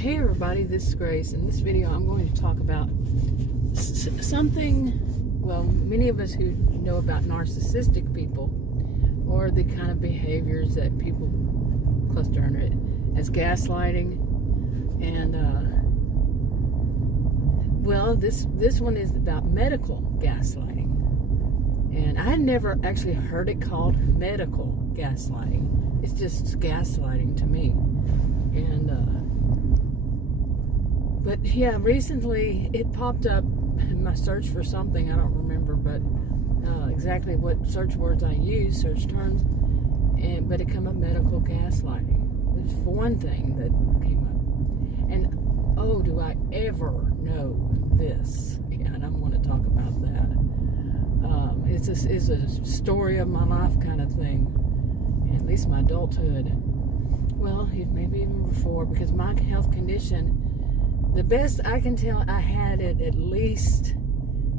Hey everybody, this is Grace. In this video I'm going to talk about something, well, many of us who know about narcissistic people, or the kind of behaviors that people cluster under it as gaslighting. And well, this one is about medical gaslighting, and I had never actually heard it called medical gaslighting. It's just gaslighting to me. And but yeah, recently it popped up in my search for something. I don't remember, but exactly what search words I used, search terms, but it came up medical gaslighting. There's one thing that came up, and oh, do I ever know this? Yeah, and I'm going to talk about that. It's a story of my life kind of thing, at least my adulthood. Well, maybe even before, because my health condition, the best I can tell, I had it at least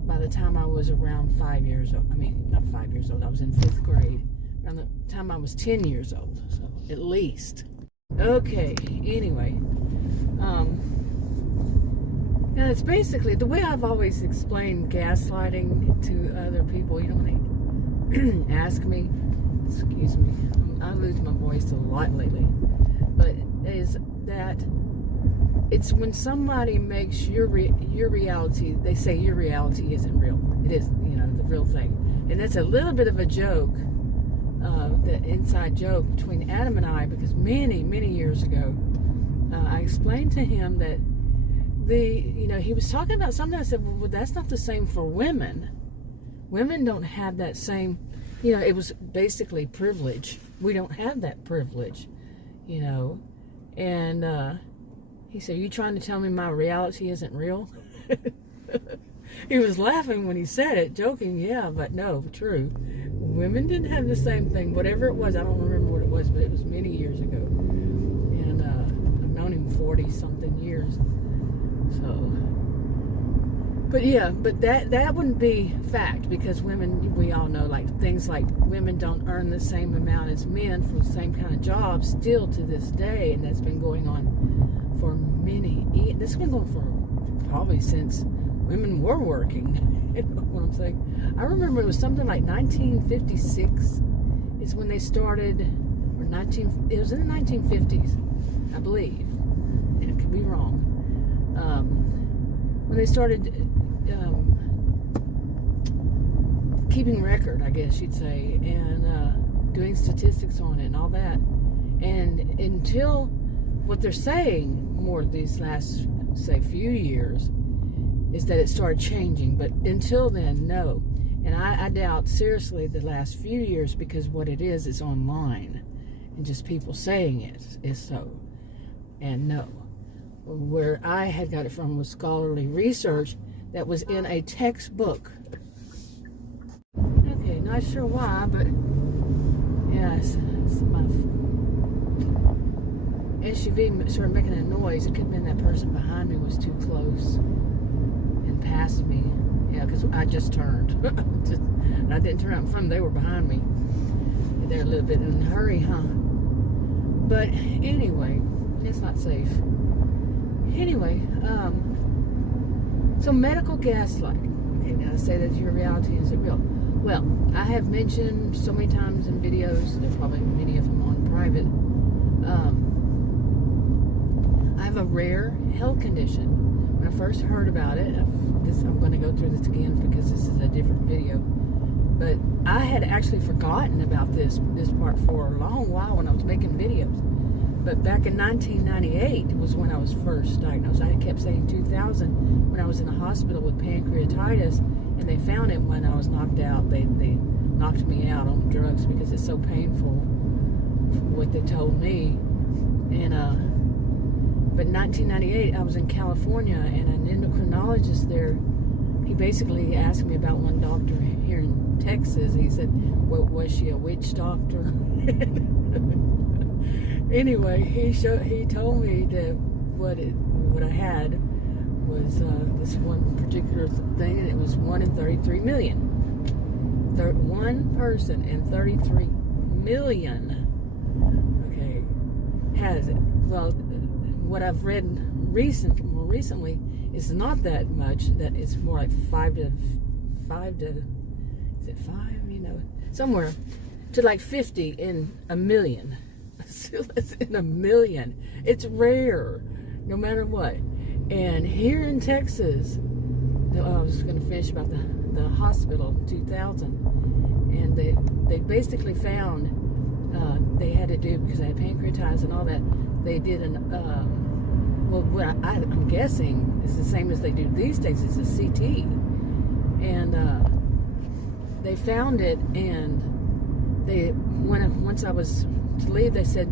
by the time I was around 5 years old. I mean, not 5 years old, I was in 5th grade. Around the time I was 10 years old, so at least. Okay, anyway. Now it's basically, the way I've always explained gaslighting to other people, when they ask me, excuse me, I lose my voice a lot lately, but is that it's when somebody makes your reality, they say your reality isn't real. It is, the real thing. And that's a little bit of a joke, the inside joke between Adam and I, because many, many years ago, I explained to him that he was talking about something. I said, well, that's not the same for women. Women don't have that same, it was basically privilege. We don't have that privilege, and he said, are you trying to tell me my reality isn't real? He was laughing when he said it, joking, yeah, but no, true. Women didn't have the same thing, whatever it was. I don't remember what it was, but it was many years ago. And I've known him 40-something years. So, but yeah, but that wouldn't be fact, because women, we all know, things like women don't earn the same amount as men for the same kind of jobs still to this day, and that's been going on for this has been going for probably since women were working. You know what I'm saying? I remember it was something like 1956 is when they started, or it was in the 1950s, I believe. And it could be wrong. When they started keeping record, I guess you'd say, and doing statistics on it and all that. And until what they're saying more these last, say, few years is that it started changing. But until then, no. And I doubt seriously the last few years, because what it is online. And just people saying it is so. And no. Where I had got it from was scholarly research that was in a textbook. Okay, not sure why, but yes, my SUV started making a noise. It could have been that person behind me was too close and passed me. Yeah, because I just turned. I didn't turn out in front of them. They were behind me. They're a little bit in a hurry, huh? But anyway, it's not safe. Anyway, so medical gaslighting. Okay, now I say that your reality isn't real. Well, I have mentioned so many times in videos, there are probably many of them on private, I have a rare health condition. When I first heard about it, I'm going to go through this again because this is a different video, but I had actually forgotten about this part for a long while when I was making videos. But back in 1998 was when I was first diagnosed. I kept saying 2000 when I was in the hospital with pancreatitis, and they found it when I was knocked out. They knocked me out on drugs because it's so painful, what they told me. And but in 1998 I was in California, and an endocrinologist there, he basically asked me about one doctor here in Texas. He said, well, was she a witch doctor? Anyway, he told me that what I had was this one particular thing, and it was 1 in 33 million. One person in 33 million, okay, has it. Well, what I've read more recently is not that much. That it's more like 5 to is it 5? You know, somewhere to like 50 in a million. It's in a million. It's rare, no matter what. And here in Texas, I was going to finish about the hospital in 2000, and they basically found they had to do, because they had pancreatitis and all that. They did well, what I'm guessing is the same as they do these days. It's a CT, and they found it, and once I was to leave, they said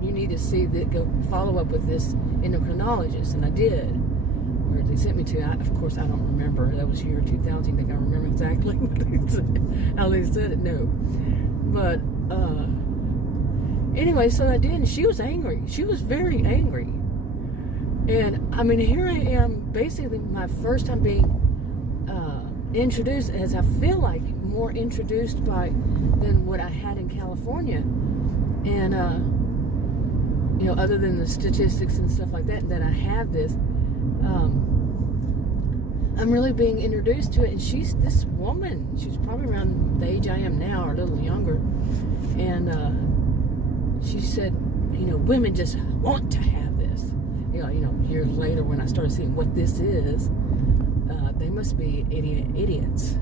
you need to go follow up with this endocrinologist, and I did. Where they sent me to, of course, I don't remember. That was year 2000. I think I remember exactly what they said, how they said it. No, but anyway, so I did, and she was angry. She was very angry. And I mean, here I am, basically my first time being introduced, as I feel like more introduced than what I had in California, and you know, other than the statistics and stuff like that I have this, I'm really being introduced to it. And she's this woman. She's probably around the age I am now, or a little younger, and she said, you know, women just want to have this. You know, years later when I started seeing what this is, they must be idiots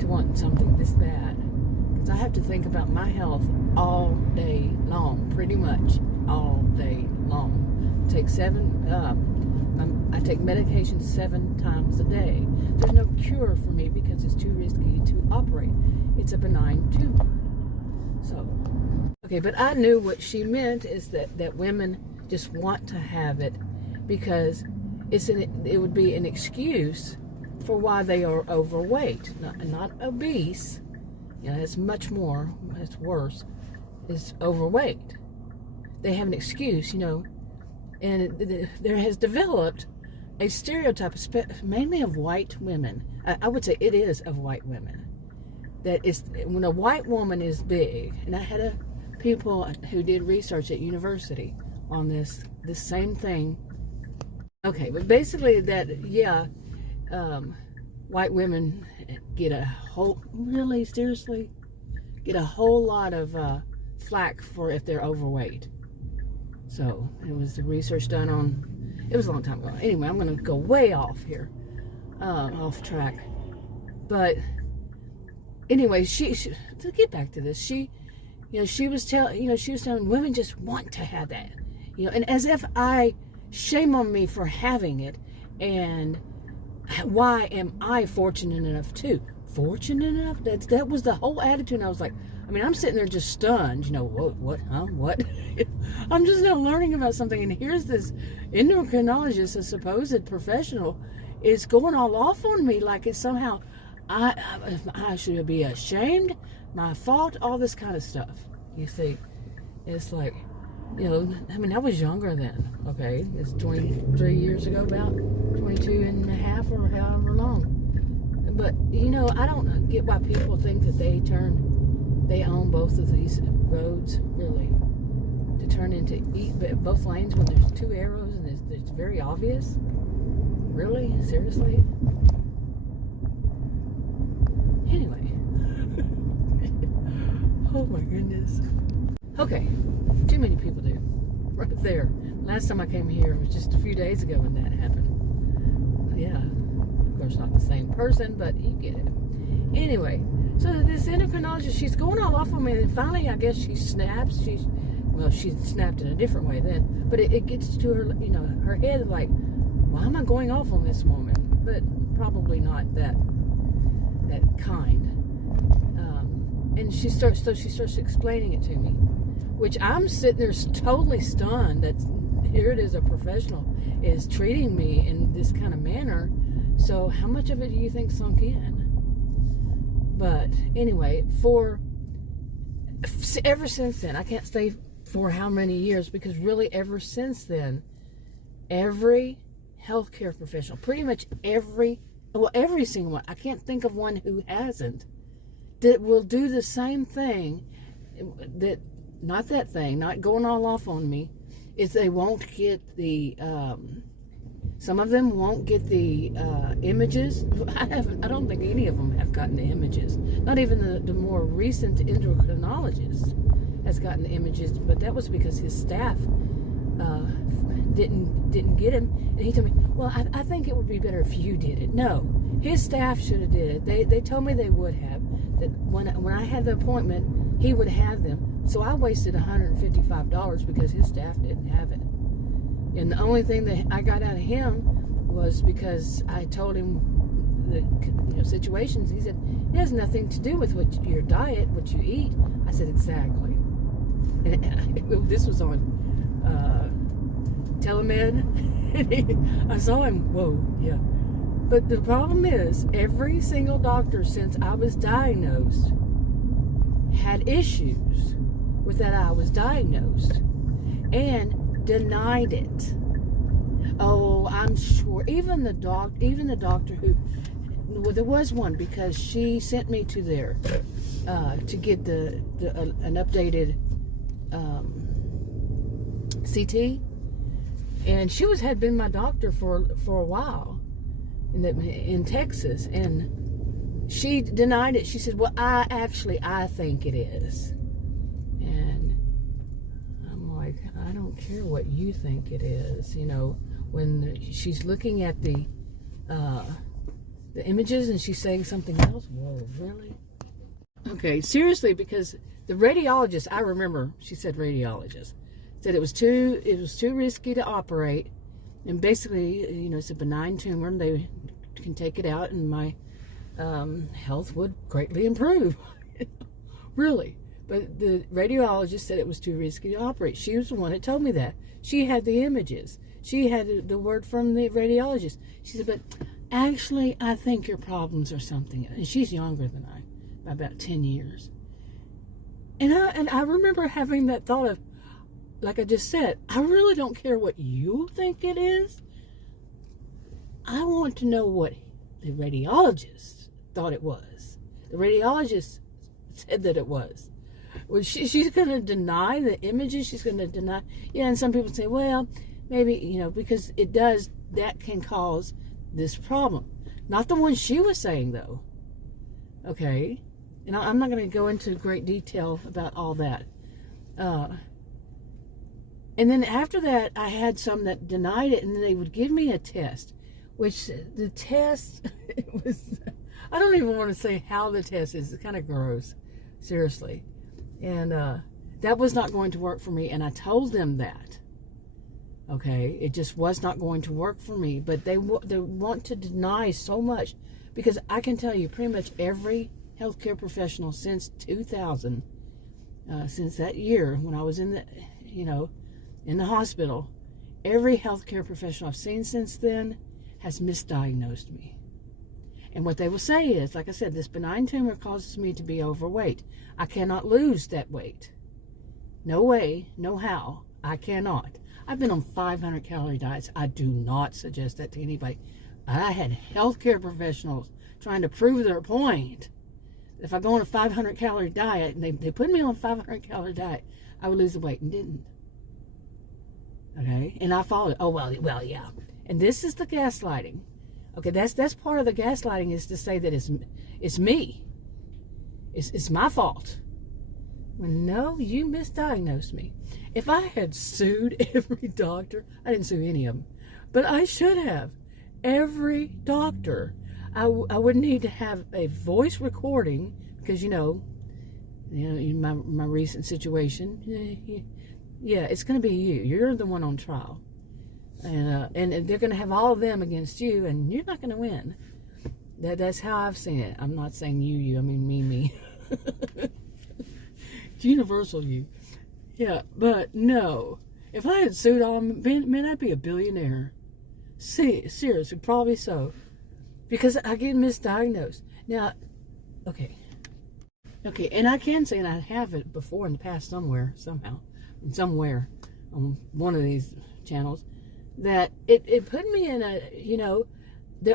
to want something this bad. Because I have to think about my health all day long, pretty much all day long. I take medication 7 times a day. There's no cure for me because it's too risky to operate. It's a benign tumor. So, okay, but I knew what she meant is that women just want to have it because it would be an excuse for why they are overweight, not obese. You know, it's much more. It's worse. Is overweight. They have an excuse, you know, and there has developed a stereotype, mainly of white women. I would say it is of white women. That is, when a white woman is big, and I had people who did research at university on this same thing. Okay, but basically that, yeah, white women get a whole lot of flack for if they're overweight. So it was the research done on, it was a long time ago. Anyway, I'm going to go way off here, off track. But anyway, she to get back to this, she was telling women just want to have that, you know, and as if shame on me for having it, and why am I fortunate enough too? Fortunate enough? That was the whole attitude. And I was like, I mean, I'm sitting there just stunned, you know, what, huh? What? I'm just now learning about something, and here's this endocrinologist, a supposed professional, is going all off on me like it's somehow I should be ashamed, my fault, all this kind of stuff. You see, it's like, you know, I mean, I was younger then, okay? It's 23 years ago, about 22 and a half or however long. But, you know, I don't get why people think that they own both of these roads, really, to turn into both lanes when there's 2 arrows and it's very obvious. Really? Seriously? Anyway. Oh my goodness. Okay. Too many people do. Right there. Last time I came here was just a few days ago when that happened. Yeah. Of course, not the same person, but you get it. Anyway, so this endocrinologist, she's going all off on me, and finally, I guess she snaps. She snapped in a different way then, but it gets to her, you know, her head, like, why am I going off on this woman? But probably not that kind. And she starts explaining it to me, which I'm sitting there totally stunned that here it is, a professional is treating me in this kind of manner. So how much of it do you think sunk in? But anyway, ever since then, I can't say for how many years, because really ever since then, every healthcare professional, pretty much every single one, I can't think of one who hasn't, that will do the same thing, not going all off on me, is they won't get the, some of them won't get the images. I don't think any of them have gotten the images. Not even the more recent endocrinologist has gotten the images, but that was because his staff didn't get him. And he told me, well, I think it would be better if you did it. No, his staff should have did it. They told me they would have. That when I had the appointment, he would have them. So I wasted $155 because his staff didn't have it. And the only thing that I got out of him was because I told him the situations. He said, it has nothing to do with your diet, what you eat. I said, exactly. And this was on Telemed. I saw him, whoa, yeah. But the problem is, every single doctor since I was diagnosed had issues with that I was diagnosed and denied it. Oh, I'm sure. Even the doctor who, well, there was one because she sent me to there to get an updated CT, and she had been my doctor for a while in Texas, and she denied it. She said, well, I think it is. And I'm like, I don't care what you think it is. When she's looking at the images and she's saying something else. Whoa, really? Okay, seriously, because the radiologist, I remember she said radiologist, said it was too risky to operate, and basically, it's a benign tumor, and they can take it out, and my health would greatly improve. Really. But the radiologist said it was too risky to operate. She was the one that told me that. She had the images. She had the word from the radiologist. She said, but actually, I think your problems are something. And she's younger than I, by about 10 years. And I remember having that thought of, like I just said, I really don't care what you think it is. I want to know what the radiologist thought it was. The radiologist said that it was. Well, she's going to deny the images. She's going to deny. Yeah, and some people say, well, maybe, because that can cause this problem. Not the one she was saying, though. Okay? And I'm not going to go into great detail about all that. And then after that, I had some that denied it, and then they would give me a test, which the test, it was, I don't even want to say how the test is. It's kind of gross, seriously. And that was not going to work for me, and I told them that. Okay, it just was not going to work for me, but they want to deny so much, because I can tell you pretty much every healthcare professional since 2000, since that year when I was in the hospital, every healthcare professional I've seen since then has misdiagnosed me. And what they will say is, like I said, this benign tumor causes me to be overweight. I cannot lose that weight. No way, no how. I cannot. I've been on 500-calorie diets. I do not suggest that to anybody. I had healthcare professionals trying to prove their point. If I go on a 500-calorie diet, and they put me on a 500-calorie diet, I would lose the weight, and didn't. Okay? And I followed. Oh, well, yeah. And this is the gaslighting. Okay, that's part of the gaslighting, is to say that it's me. It's my fault. Well, no, you misdiagnosed me. If I had sued every doctor, I didn't sue any of them, but I should have. Every doctor. I would need to have a voice recording, because in my recent situation, yeah, it's going to be you. You're the one on trial. And they're going to have all of them against you, and you're not going to win. That's how I've seen it. I'm not saying you. I mean me. It's universal you. Yeah, but no. If I had sued all men, I'd be a billionaire. See, seriously, probably so. Because I get misdiagnosed. Now, okay, and I can say, and I have it before in the past somewhere on one of these channels, that it put me in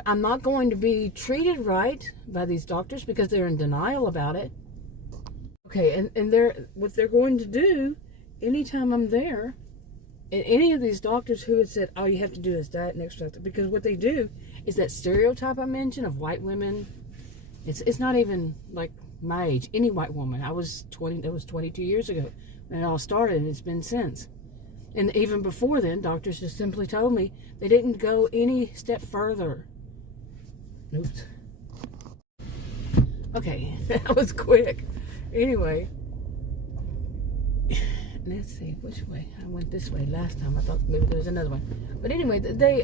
I'm not going to be treated right by these doctors because they're in denial about it. Okay, and what they're going to do anytime I'm there And any of these doctors who had said, all you have to do is diet and exercise, because what they do is that stereotype I mentioned of white women. It's not even like my age. Any white woman. I was 20. That was 22 years ago when it all started, and it's been since. And even before then, doctors just simply told me they didn't go any step further. Oops. Okay, that was quick. Anyway, let's see which way. I went this way last time. I thought maybe there was another one. But anyway, they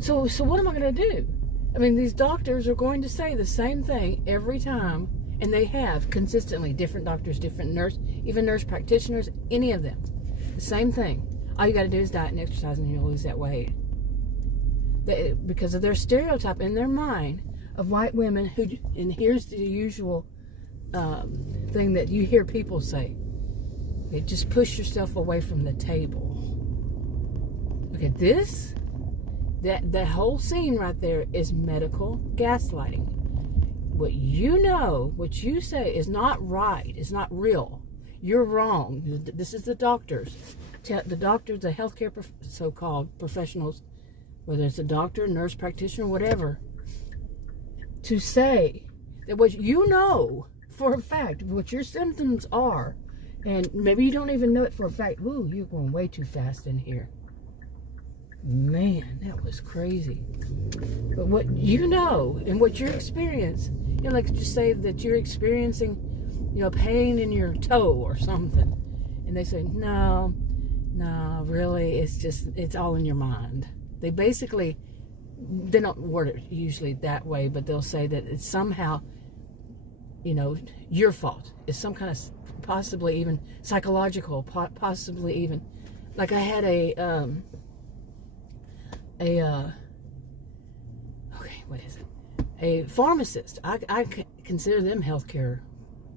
So what am I going to do? I mean, these doctors are going to say the same thing every time, and they have consistently. Different doctors, different nurse, even nurse practitioners, any of them, the same thing. All you got to do is diet and exercise, and you'll lose that weight. Because of their stereotype in their mind of white women who, and here's the usual thing that you hear people say: just push yourself away from the table. Okay, that whole scene right there is medical gaslighting. What you know, what you say is not right, is not real. You're wrong. This is the doctors. The doctors, the healthcare so-called professionals, whether it's a doctor, nurse practitioner, whatever, to say that what you know for a fact, what your symptoms are, and maybe you don't even know it for a fact. Ooh, you're going way too fast in here. Man, that was crazy. But what you know and what your experience, like just say that you're experiencing, pain in your toe or something, and they say, no, really, it's all in your mind. They don't word it usually that way, but they'll say that it's somehow, your fault. It's some kind of possibly even psychological, possibly even, like I had a pharmacist. I consider them healthcare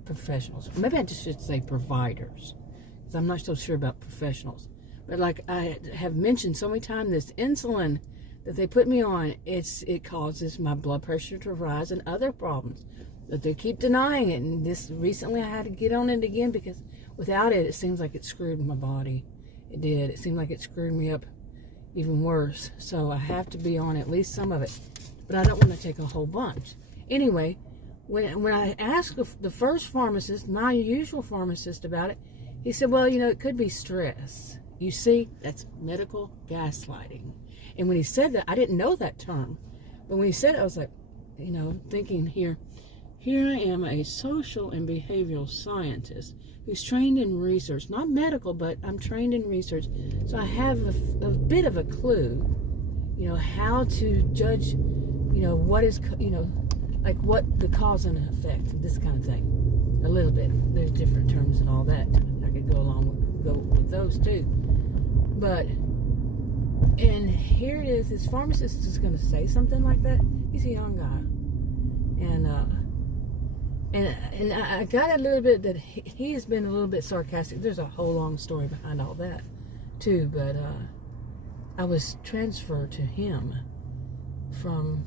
professionals. Maybe I just should say providers, because I'm not so sure about professionals. But like I have mentioned so many times, this insulin that they put me on, it causes my blood pressure to rise and other problems. But they keep denying it. And recently I had to get on it again, because without it, it seems like it screwed my body. It did. It seemed like it screwed me up even worse. So I have to be on at least some of it. But I don't want to take a whole bunch. Anyway, when I asked the first pharmacist, my usual pharmacist, about it, he said, well, it could be stress. You see, that's medical gaslighting. And when he said that, I didn't know that term. But when he said it, I was like, thinking here I am, a social and behavioral scientist who's trained in research, not medical, but I'm trained in research. So I have a bit of a clue, how to judge, what is, like what the cause and effect, this kind of thing. A little bit. There's different terms and all that. I could go with those too. But, and here it is, this pharmacist is going to say something like that. He's a young guy. And I got a little bit that he has been a little bit sarcastic. There's a whole long story behind all that too. But I was transferred to him from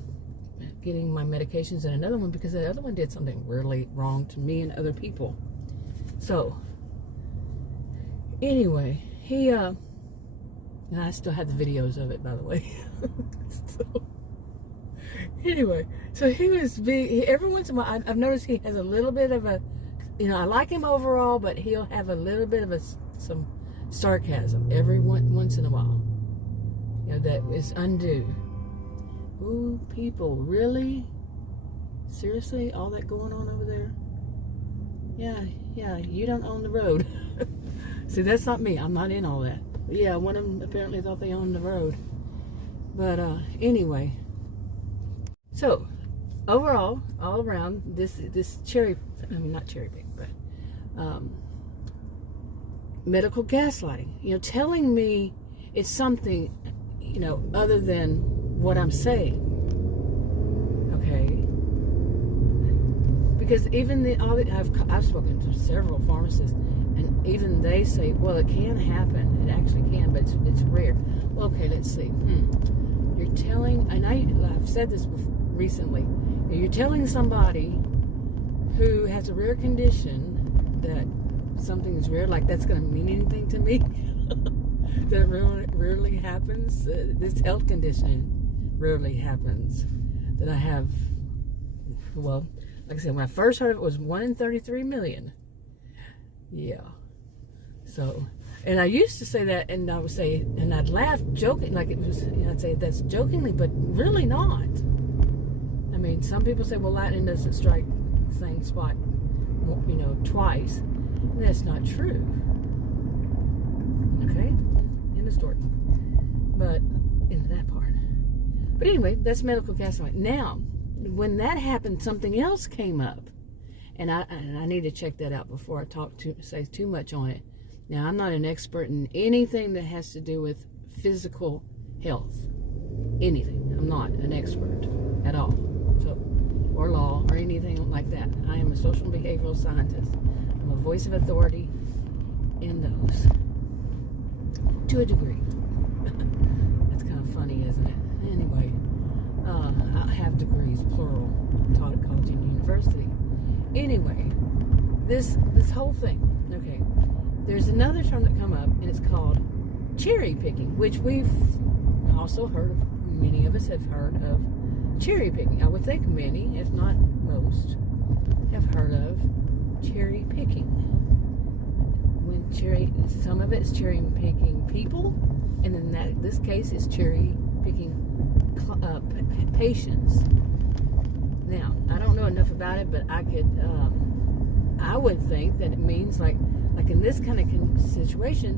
getting my medications and another one, because the other one did something really wrong to me and other people. So anyway, he and I still have the videos of it, by the way. So anyway, so he was every once in a while, I've noticed he has a little bit of a, I like him overall, but he'll have a little bit of some sarcasm every once in a while. That is undue. Ooh, people, really? Seriously? All that going on over there? Yeah, you don't own the road. See, that's not me. I'm not in all that. But yeah, one of them apparently thought they owned the road. But anyway. So, overall, all around, this not cherry pick, but medical gaslighting. Telling me it's something, other than what I'm saying. Okay? Because even I've spoken to several pharmacists, and even they say, well, it can happen. It actually can, but it's rare. Well, okay, let's see. You're telling, and I've said this before, recently, you're telling somebody who has a rare condition that something is rare, like that's going to mean anything to me. That rarely happens. This health condition rarely happens. That I have, well, like I said, when I first heard it was 1 in 33 million. Yeah. So, and I used to say that, and I would say, and I'd laugh joking, like it was, I'd say that's jokingly, but really not. I mean, some people say, well, lightning doesn't strike the same spot, twice. And that's not true. Okay? End of story. But, into that part. But anyway, that's medical gaslighting. Now, when that happened, something else came up. And I need to check that out before I say too much on it. Now, I'm not an expert in anything that has to do with physical health. Anything. I'm not an expert at all. So, or law, or anything like that. I am a social and behavioral scientist. I'm a voice of authority in those. To a degree. That's kind of funny, isn't it? Anyway, I have degrees, plural. Taught at college and university. Anyway, this whole thing, okay, there's another term that come up, and it's called cherry picking, which we've also heard of. Many of us have heard of cherry picking. I would think many, if not most, have heard of cherry picking. Some of it's cherry picking people, and in this case, it's cherry picking patients. Now, I don't know enough about it, but I would think that it means like in this kind of situation,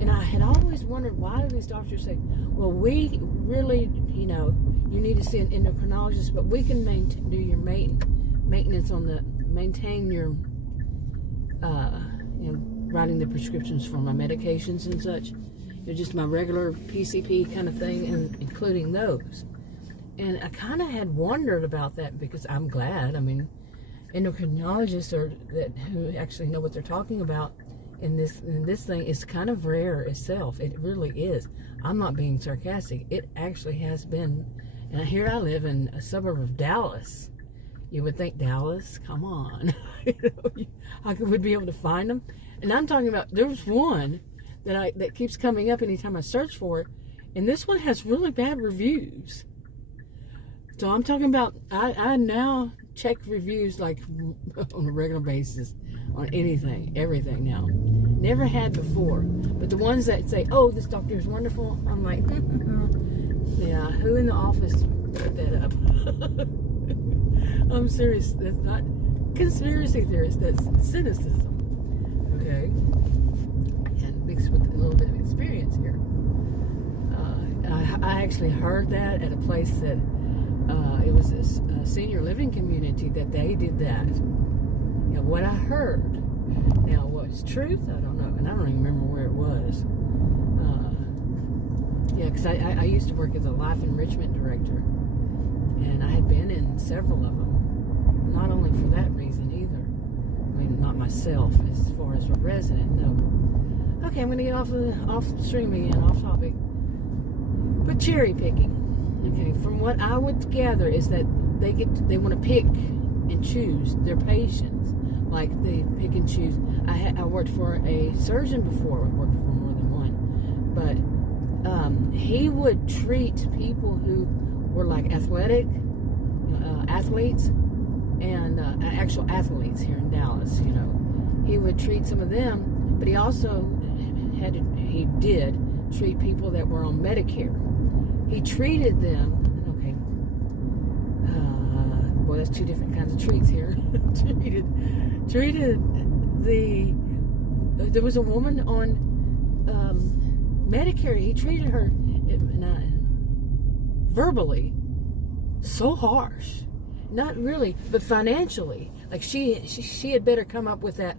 and I had always wondered, why do these doctors say, well, we really, you need to see an endocrinologist, but we can do your maintenance maintain your, writing the prescriptions for my medications and such. Just my regular PCP kind of thing, and including those. And I kind of had wondered about that, because I'm glad. I mean, endocrinologists who actually know what they're talking about in this thing is kind of rare itself. It really is. I'm not being sarcastic. It actually has been. And here I live in a suburb of Dallas. You would think, Dallas, come on. I would be able to find them. And I'm talking about, there's one that keeps coming up anytime I search for it, and this one has really bad reviews. So I'm talking about, I now check reviews like on a regular basis on anything, everything now. Never had before. But the ones that say, oh, this doctor is wonderful, I'm like, yeah, who in the office put that up? I'm serious. That's not conspiracy theorist, that's cynicism. Okay? And mixed with a little bit of experience here. I actually heard that at a place that it was a senior living community that they did that. What I heard. Now, what's truth? I don't know. And I don't even remember where it was. Because I used to work as a life enrichment director. And I had been in several of them. Not only for that reason either. I mean, not myself as far as a resident, no. Okay, I'm going to get off stream again, off topic. But cherry picking. Okay, from what I would gather is that they want to pick and choose their patients. Like they pick and choose. I worked for a surgeon before. I worked for more than one. But he would treat people who were like athletic, athletes, and actual athletes here in Dallas, He would treat some of them, but he also he did treat people that were on Medicare. He treated them, okay, boy, that's two different kinds of treats here. There was a woman on Medicare. He treated her verbally so harsh, not really, but financially. Like she had better come up with that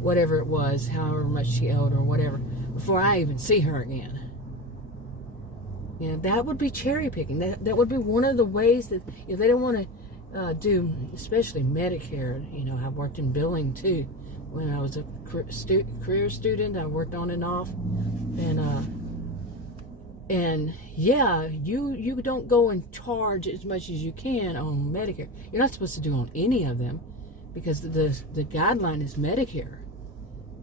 whatever it was, however much she owed or whatever, before I even see her again. That would be cherry picking. That would be one of the ways that they don't want to do, especially Medicare. I worked in billing too. When I was a career student, I worked on and off, and yeah, you don't go and charge as much as you can on Medicare. You're not supposed to do on any of them, because the guideline is Medicare.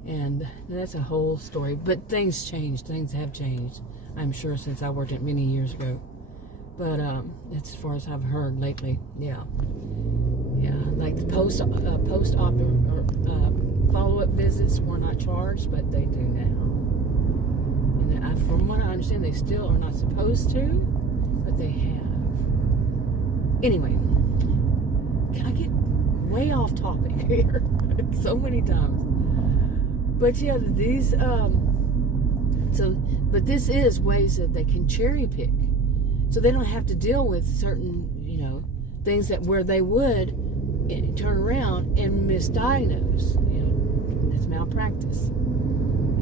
And that's a whole story. But things changed. Things have changed, I'm sure, since I worked it many years ago. But as far as I've heard lately, yeah. Like the post-op or follow-up visits were not charged, but they do now. And from what I understand, they still are not supposed to, but they have. Anyway, I get way off topic here so many times. But yeah, these but this is ways that they can cherry pick, so they don't have to deal with certain things that where they would turn around and misdiagnose. It's malpractice,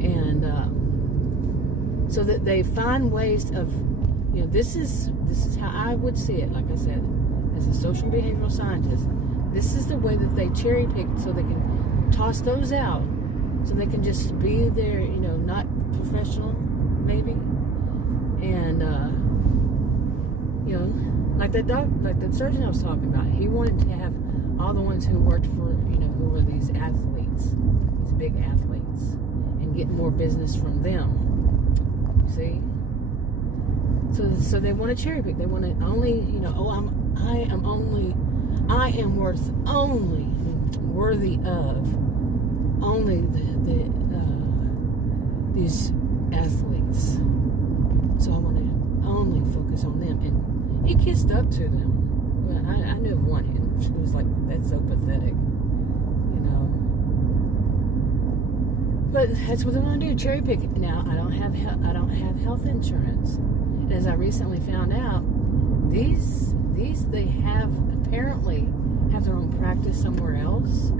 and so that they find ways of this is how I would see it. Like I said, as a social behavioral scientist, this is the way that they cherry pick, so they can toss those out. So they can just be there, not professional, maybe. And, like that surgeon I was talking about, he wanted to have all the ones who worked for, who were these athletes, these big athletes, and get more business from them. You see? So they want to cherry pick. They want to only, I am worthy of only these athletes, so I want to only focus on them. And he kissed up to them. I knew of one, and it was like, that's so pathetic, But that's what they want to do, cherry pick. Now I don't have health insurance, and as I recently found out, these they apparently have their own practice somewhere else.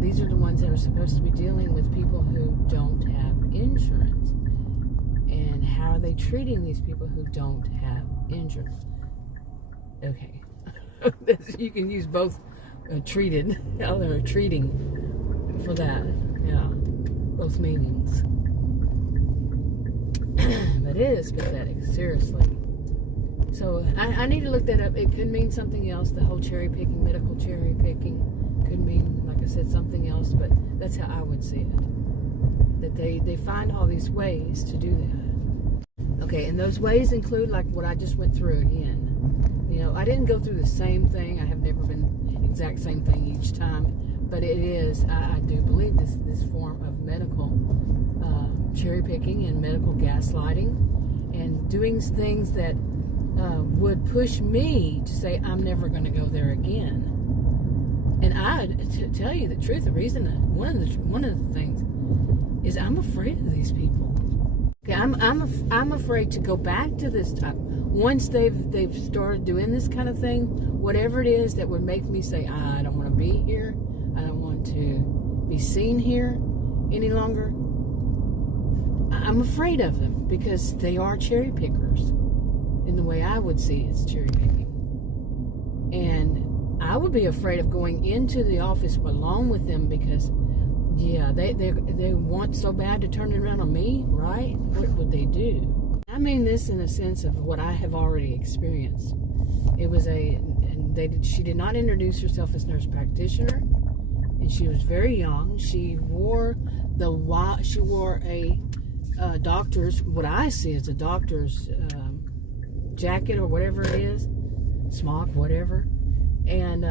These are the ones that are supposed to be dealing with people who don't have insurance. And how are they treating these people who don't have insurance? Okay. You can use both treated, how they're treating for that. Yeah. Both meanings. But it is pathetic, seriously. So I need to look that up. It could mean something else. The whole cherry picking, medical cherry picking, could mean, like I said, something else. But that's how I would see it. That they find all these ways to do that. Okay, and those ways include like what I just went through again. I didn't go through the same thing. I have never been exact same thing each time. But it is, I do believe this form of medical cherry picking and medical gaslighting, and doing things that would push me to say I'm never going to go there again. And to tell you the truth, the reason, one of the things is I'm afraid of these people. Okay, I'm afraid to go back to this type. Once they've started doing this kind of thing, whatever it is that would make me say I don't want to be here, I don't want to be seen here any longer. I'm afraid of them because they are cherry pickers. In the way I would see it's cherry picking. And I would be afraid of going into the office along with them because, yeah, they want so bad to turn it around on me, right? What would they do? I mean this in a sense of what I have already experienced. It was she did not introduce herself as nurse practitioner, and she was very young. She wore a doctor's, what I see as a doctor's jacket or whatever it is, smock, whatever, and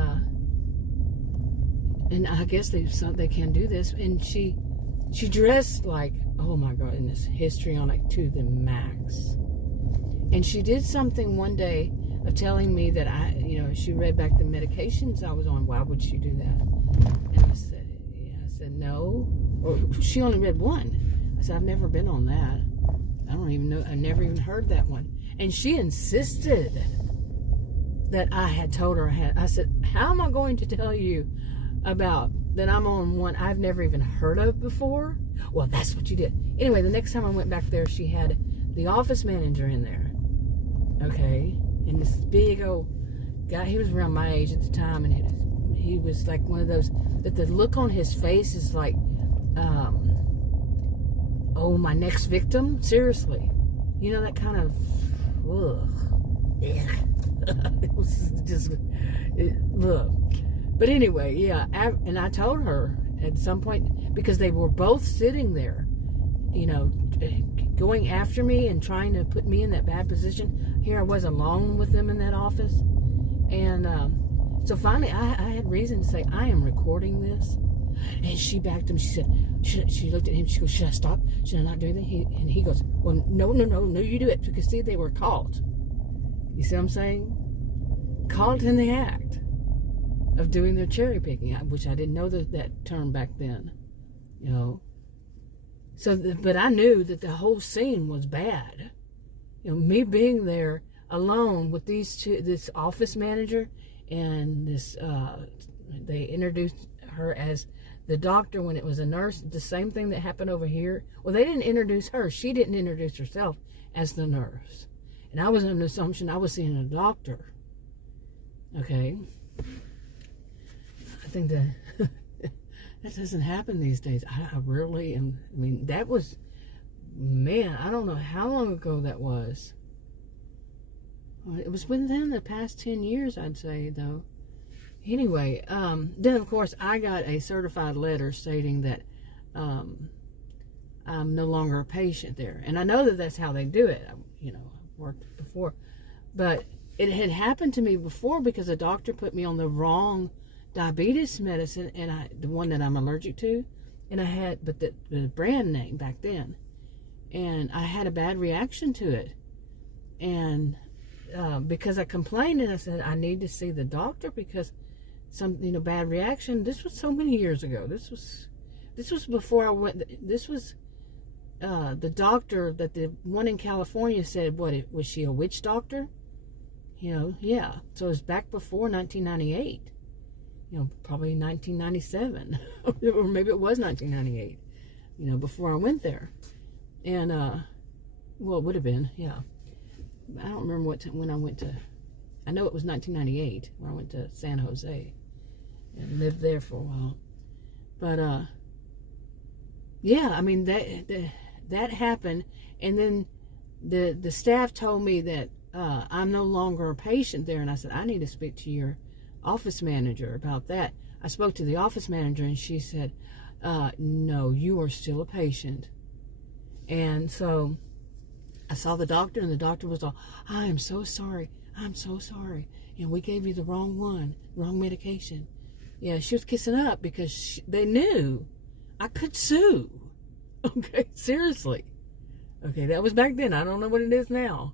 I guess they can do this. And she dressed like, oh my goodness, histrionic to the max. And she did something one day of telling me that she read back the medications I was on. Why would she do that? And I said no. Or she only read one. I said, I've never been on that. I don't even know. I never even heard that one. And she insisted that I had told her I said, how am I going to tell you about that I'm on one I've never even heard of before? Well, that's what you did. Anyway, the next time I went back there, she had the office manager in there. Okay. And this big old guy, he was around my age at the time, and he was like one of those, that the look on his face is like, oh, my next victim? Seriously. That kind of, ugh. It was just, look. But anyway, yeah, and I told her at some point, because they were both sitting there, you know, going after me and trying to put me in that bad position. Here I was alone with them in that office. And so finally I had reason to say, I am recording this. And she backed him. She said, she looked at him. She goes, should I stop? Should I not do anything? And he goes, well, no, you do it. Because see, they were caught. You see what I'm saying? Caught in the act of doing their cherry picking, which I didn't know that term back then, you know. So, but I knew that the whole scene was bad. You know, me being there alone with these two, this office manager and this, they introduced her as the doctor when it was a nurse. The same thing that happened over here. Well, they didn't introduce her. She didn't introduce herself as the nurse. And I was under the assumption I was seeing a doctor. Okay. I think that that doesn't happen these days. I really am. I mean, that was, man, I don't know how long ago that was. It was within the past 10 years, I'd say, though. Anyway, then, of course, I got a certified letter stating that I'm no longer a patient there. And I know that that's how they do it. You know, I've worked before. But it had happened to me before because a doctor put me on the wrong diabetes medicine, and the one that I'm allergic to, and I had, but the brand name back then, and I had a bad reaction to it. And because I complained and I said, I need to see the doctor because some, you know, bad reaction. This was so many years ago. This was before I went. This was the doctor that the one in California said, what, was she a witch doctor? You know, yeah. So it was back before 1998. You know, probably 1997, or maybe it was 1998. You know, before I went there, and well, it would have been, yeah. I don't remember when I went to. I know it was 1998 when I went to San Jose and lived there for a while. But yeah, I mean that happened, and then the staff told me that I'm no longer a patient there, and I said I need to speak to your office manager about that. I spoke to the office manager, and she said, no, you are still a patient. And so I saw the doctor, and the doctor was all, I am so sorry. I'm so sorry. You know, we gave you the wrong one, wrong medication. Yeah, she was kissing up because they knew I could sue. Okay, seriously. Okay, that was back then. I don't know what it is now.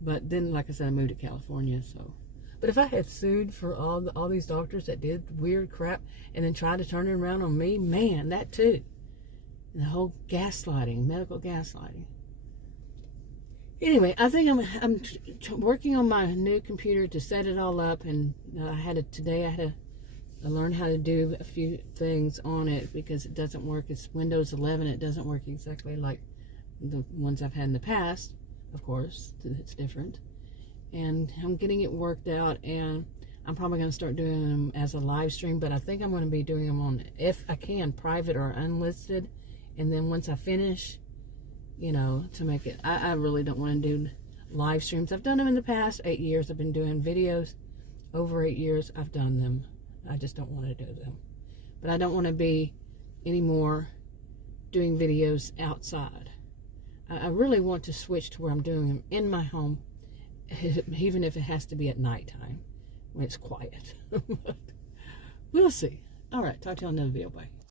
But then, like I said, I moved to California, so. But if I had sued for all these doctors that did weird crap and then tried to turn it around on me, man, that too. And the whole gaslighting, medical gaslighting. Anyway, I think I'm working on my new computer to set it all up, and today I had to learn how to do a few things on it because it doesn't work. It's Windows 11. It doesn't work exactly like the ones I've had in the past. Of course, it's different. And I'm getting it worked out, and I'm probably going to start doing them as a live stream, but I think I'm going to be doing them on, if I can, private or unlisted. And then once I finish, you know, to make it, I really don't want to do live streams. I've done them in the past 8 years. I've been doing videos over 8 years. I've done them. I just don't want to do them. But I don't want to be anymore doing videos outside. I really want to switch to where I'm doing them in my home, even if it has to be at nighttime when it's quiet. We'll see. All right, talk to you on another video. Bye.